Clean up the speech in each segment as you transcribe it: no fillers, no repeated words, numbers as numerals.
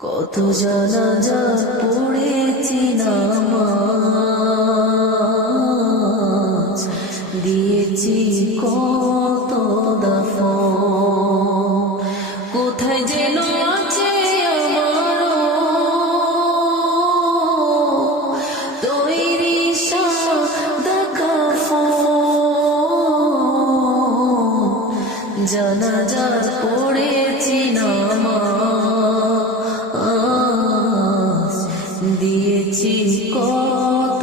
কত জানাজা পড়েছি নামাজ, দিয়েছি কত দাফন, কোথায় যেন আছে আমার তৈরি সাদা কাফন। জানাজা পড়েছি নামাজ, দিয়েছি কত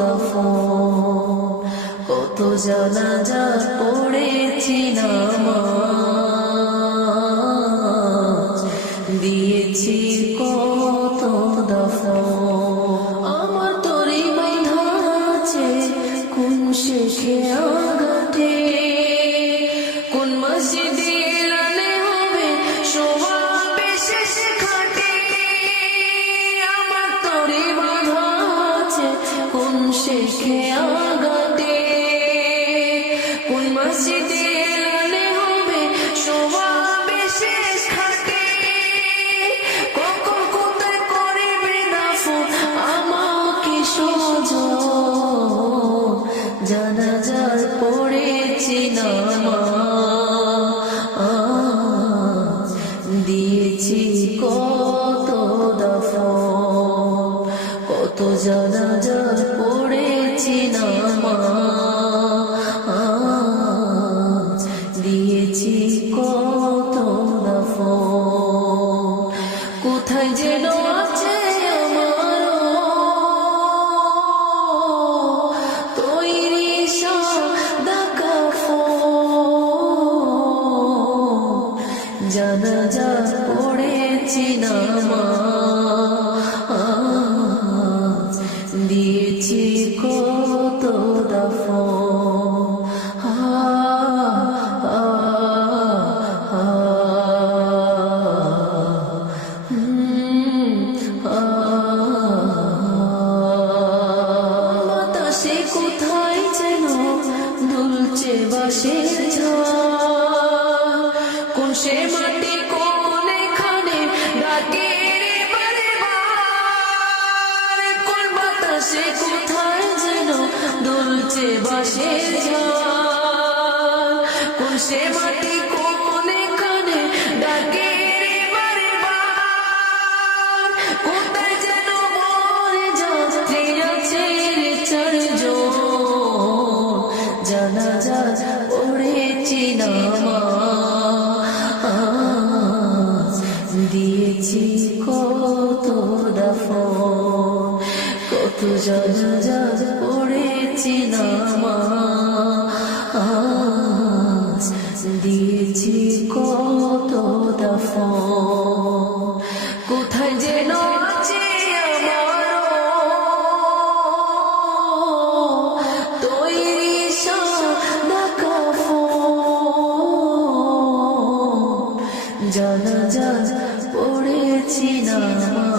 দাফন, কত জানাজা পড়েছি নামাজ, দিয়েছি কত দাফন। আমার তরি বাঁধা আছে কোন শেখে আঘাটে, কোন মসজিদে রানে হবে শোভাবে শেষ ঘাটে। আমার তরি বাঁধা আছে কোন শেখে আঘাটে, কোন মসজিদে রানে হবে শোভাবে শেষ ঘাটে। কখন কোথায় করিবে দাফন আমাকে সজন, জানাজার পড়েছি নামাজ, দিয়েছি কত দাফন, কত জানাজা পড়েছি নামাজ, দিয়েছি কত দাফন। কোথায় যেন আছে আমার তৈরি সাদা কাফন, জানাজা পড়েছি নামাজ, দিয়েছি কত দাফন। বাতাসে কোথায় যেন দুলছে বাঁশের ঝাড়, কোন সে মাটি কোন এখানে ডাকে রে বারে বার। কোন বাতাসে কোথায় যেন দুলছে বাঁশের ঝাড়, কোন সে মাটি কোন এখানে ডাকে রে বারে বার। কোথায় যেন মরে যাত্রী আছে রে চারজন, জানাজা পড়েছি নামাজ, দিয়েছি কত দাফন, কত জানাজা পড়েছি নামাজ, দিয়েছি কত দাফন। কোথায় যেন আছে আমার তৈরি সাদা কাফন, জানাজা পড়েছি নামাজ।